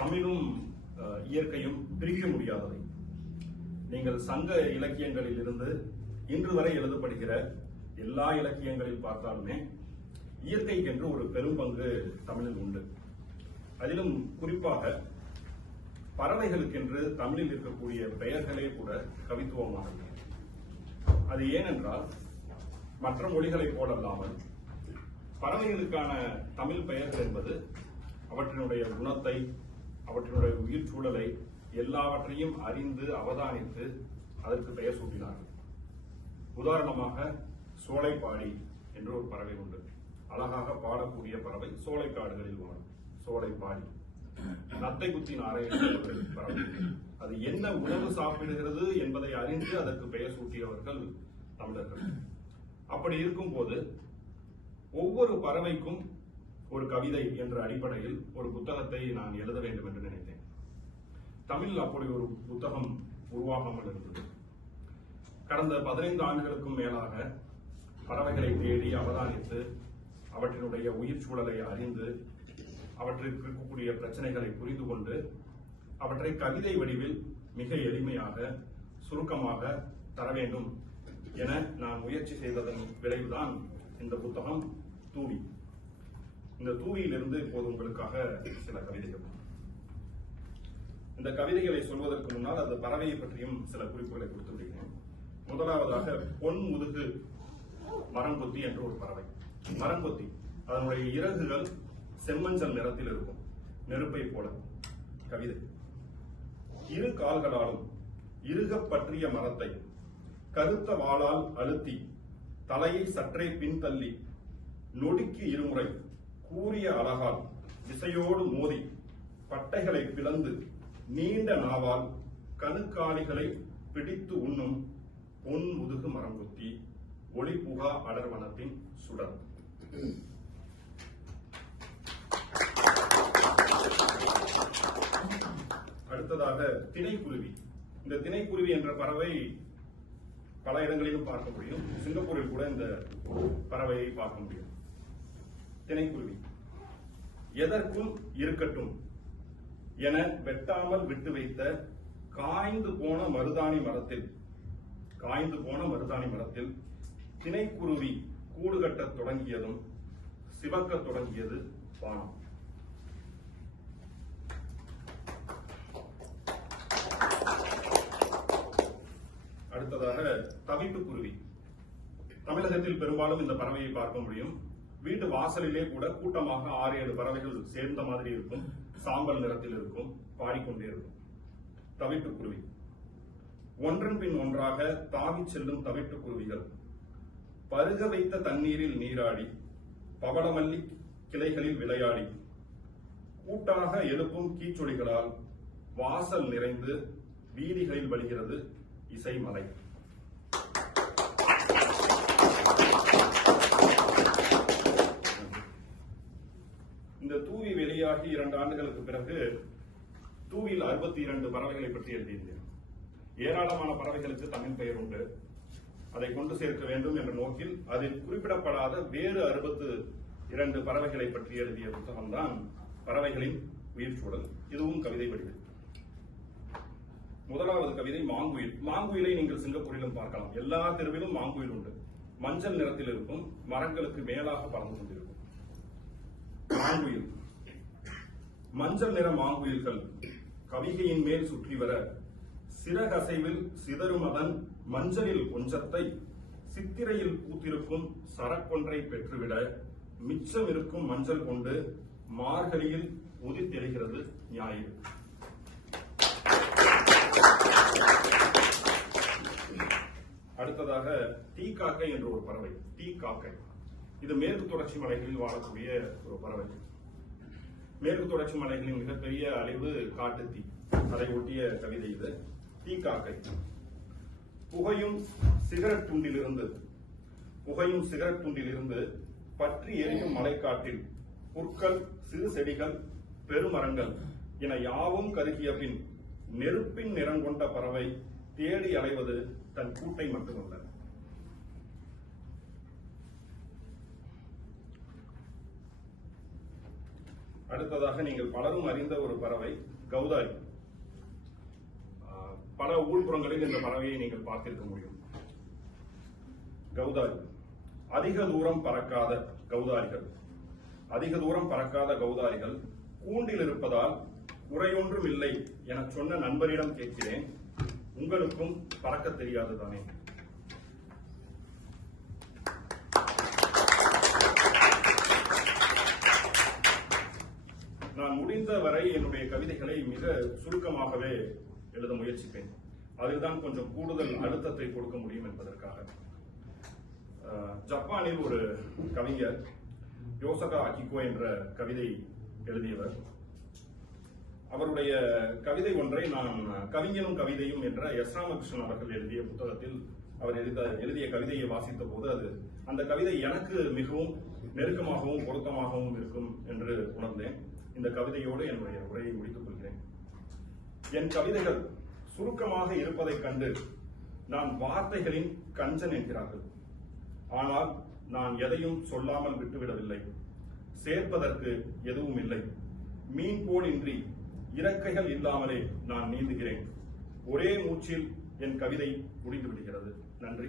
தமிழும் இயற்கையும் பிரிக்க முடியாதவை. நீங்கள் சங்க இலக்கியங்களில் இருந்து இன்று வரை எழுதப்படுகிற எல்லா இலக்கியங்களில் பார்த்தாலுமே இயற்கைக்கென்று ஒரு பெரும் பங்கு தமிழில் உண்டு. அதிலும் குறிப்பாக பறவைகளுக்கென்று தமிழில் இருக்கக்கூடிய பெயர்களே கூட கவித்துவமானது அது ஏனென்றால் மற்ற மொழிகளைப் போலல்லாமல் பறவைகளுக்கான தமிழ் பெயர்கள் என்பது அவற்றினுடைய குணத்தை அவற்றினுடைய உயிர் சூழலை எல்லாவற்றையும் அறிந்து அவதானித்து அதற்கு பெயர் சூட்டினார்கள். உதாரணமாக சோலைப்பாடி என்று ஒரு பறவை உண்டு. அழகாக பாடக்கூடிய பறவை சோலைக்காடுகளில் வாழும். சோலைப்பாடி. நத்தை குத்தி நாரை பறவை. அது என்ன உணவு சாப்பிடுகிறது என்பதை அறிந்து அதற்கு பெயர் சூட்டியவர்கள் தமிழர்கள். அப்படி இருக்கும்போது ஒவ்வொரு பறவைக்கும் ஒரு கவிதை என்ற அடிப்படையில் ஒரு புத்தகத்தை நான் எழுத வேண்டும் என்று நினைத்தேன். தமிழில் அப்படி ஒரு புத்தகம் உருவாகாமல் இருந்தது. கடந்த பதினைந்து ஆண்டுகளுக்கும் மேலாக பறவைகளை தேடி அவதானித்து அவற்றினுடைய உயிர் சூழலை அறிந்து அவற்றிற்கு இருக்கக்கூடிய பிரச்சனைகளை புரிந்து கொண்டு அவற்றை கவிதை வடிவில் மிக எளிமையாக சுருக்கமாக தர வேண்டும் என நான் முயற்சி செய்ததன் விளைவுதான் இந்த புத்தகம் தூவி. இந்த தூவியிலிருந்து இப்போது உங்களுக்காக சில கவிதைகள். இந்த கவிதைகளை சொல்வதற்கு முன்னால் அந்த பறவையை பற்றியும் சில குறிப்புகளை கொடுத்து விடுகிறேன். முதலாவதாக பொன் முதுகு மரங்கொத்தி என்ற ஒரு பறவை. மரங்கொத்தி அதனுடைய இறகுகள் செம்மஞ்சள் நிறத்தில் இருக்கும். நெருப்பை போல கவிதை. இரு கால்களாலும் இருக பற்றிய மரத்தை கருத்த வாளால் அழுத்தி தலையை சற்றே பின்தள்ளி நொடிக்கு இருமுறை கூறிய அழகால் இசையோடு மோதி பட்டைகளை பிளந்து நீண்ட நாவால் கணுக்காலிகளை பிடித்து உண்ணும் பொன் முதுகு மரங்குத்தி ஒளி புகா அடர்வனத்தின் சுடர். அடுத்ததாக திணைக்குருவி. இந்த திணைக்குருவி என்ற பறவை பல இடங்களிலும் பார்க்க முடியும். சிங்கப்பூரில் கூட இந்த பறவையை பார்க்க முடியும். திணைக்குருவி. எதற்கும் இருக்கட்டும் என வெட்டாமல் விட்டு வைத்த காய்ந்து போன மருதாணி மரத்தில் காய்ந்து போன மருதாணி மரத்தில் திணைக்குருவி கூடு கட்டத் தொடங்கியதும் சிவக்க தொடங்கியது வானம் அடுத்ததாக தவிப்பு குருவி தமிழகத்தில் பெரும்பாலும் இந்த பறவையை பார்க்க முடியும். வீட்டு வாசலிலே கூட கூட்டமாக ஆறு ஏழு பறவைகள் சேர்ந்த மாதிரி இருக்கும். சாம்பல் நிறத்தில் இருக்கும். பாடிக்கொண்டே இருக்கும். தவிட்டு குருவி. ஒன்றன் பின் ஒன்றாக தாவி செல்லும் தவிட்டு குருவிகள். பருக வைத்த தண்ணீரில் நீராடி பவளமல்லி கிளைகளில் விளையாடி கூட்டாக எழுப்பும் கீச்சொலிகளால் வாசல் நிறைந்து வீதிகளில் வழிகிறது இசைமலை இந்த தூவி இரண்டு ஆண்டுகளுக்கு பிறகு தூவில் அறுபத்தி இரண்டு பறவைகளை பற்றி எழுதியிருந்தேன். ஏராளமான பறவைகளுக்கு தமிழ் பெயர் உண்டு. அதை கொண்டு சேர்க்க வேண்டும் என்ற நோக்கில் அதில் குறிப்பிடப்படாத வேறு அறுபத்து இரண்டு பறவைகளை பற்றி எழுதிய புத்தகம்தான் பறவைகளின் உயிர் சூழல். இதுவும் கவிதை வடிவில். முதலாவது கவிதை மாங்குயில். மாங்குயிலை நீங்கள் சிங்கப்பூரிலும் பார்க்கலாம். எல்லா தெருவிலும் மாங்குயில் உண்டு. மஞ்சள் நிறத்தில் இருக்கும் மரங்களுக்கு மேலாக பறந்து கொண்டிருக்கும். மாங்குயில். மஞ்சள் நிற மாங்குயில்கள் கவிகையின் மேல் சுற்றி வர சிறகசைவில் சிதறும் அதன் மஞ்சளில் கொஞ்சத்தை சித்திரையில் பூத்திருக்கும் சரக்கொன்றை பெற்றுவிட மிச்சம் இருக்கும் மஞ்சள் கொண்டு மார்கழியில் உதித்தெழுகிறது ஞாயிறு. அடுத்ததாக டீ காக்கை என்ற ஒரு பறவை. டீ காக்கை. இது மேற்கு தொடர்ச்சி மலைகளில் வாழக்கூடிய ஒரு பறவை. மேற்கு தொடர்ச்சி மலைகளின் மிகப்பெரிய அழிவு காட்டுத்தீ. அதை ஒட்டிய கவிதை இது. தீக்காக்கை. காக்கை புகையும் சிகரெட் துண்டிலிருந்து புகையும் சிகரெட் துண்டிலிருந்து பற்றி எரியும் மலைக்காட்டில் புற்கள் சிறு செடிகள் பெருமரங்கள் என யாவும் கருகிய பின் நெருப்பின் நிறம் கொண்ட பறவை தேடி அலைவது தன் கூட்டை மட்டுமல்ல. அடுத்ததாக நீங்கள் பலரும் அறிந்த ஒரு பறவை கௌதாரி. பல ஊழ்புறங்களில் இந்த பறவையை நீங்கள் பார்த்திருக்க முடியும். கௌதாரி. அதிக தூரம் பறக்காத கௌதாரிகள். அதிக தூரம் பறக்காத கௌதாரிகள் கூண்டில் இருப்பதால் குறையொன்றும் இல்லை என சொன்ன நண்பரிடம் கேட்கிறேன். உங்களுக்கும் பறக்க தெரியாது தானே நான் முடிந்த வரை என்னுடைய கவிதைகளை மிக சுருக்கமாகவே எழுத முயற்சிப்பேன். அதில்தான் கொஞ்சம் கூடுதல் அழுத்தத்தை கொடுக்க முடியும் என்பதற்காக. ஜப்பானில் ஒரு கவிஞர் யோசகா அகிகோ என்ற கவிதை எழுதியவர். அவருடைய கவிதை ஒன்றை நான் கவிஞனும் கவிதையும் என்ற எஸ் ராமகிருஷ்ணன் அவர்கள் எழுதிய புத்தகத்தில் அவர் எழுத எழுதிய கவிதையை வாசித்த போது அது அந்த கவிதை எனக்கு மிகவும் நெருக்கமாகவும் பொருத்தமாகவும் இருக்கும் என்று உணர்ந்தேன். இந்த கவிதையோடு என்னுடைய உரையை முடித்துக் கொள்கிறேன். என் கவிதைகள் சுருக்கமாக இருப்பதைக் கண்டு நான் வார்த்தைகளின் கஞ்சன் என்கிறார்கள். ஆனால் நான் எதையும் சொல்லாமல் விட்டுவிடவில்லை. சேர்ப்பதற்கு எதுவும் இல்லை. மீன் போல் இன்றி இறக்கைகள் இல்லாமலே நான் நீந்துகிறேன். ஒரே மூச்சில் என் கவிதை முடிந்து விடுகிறது. நன்றி.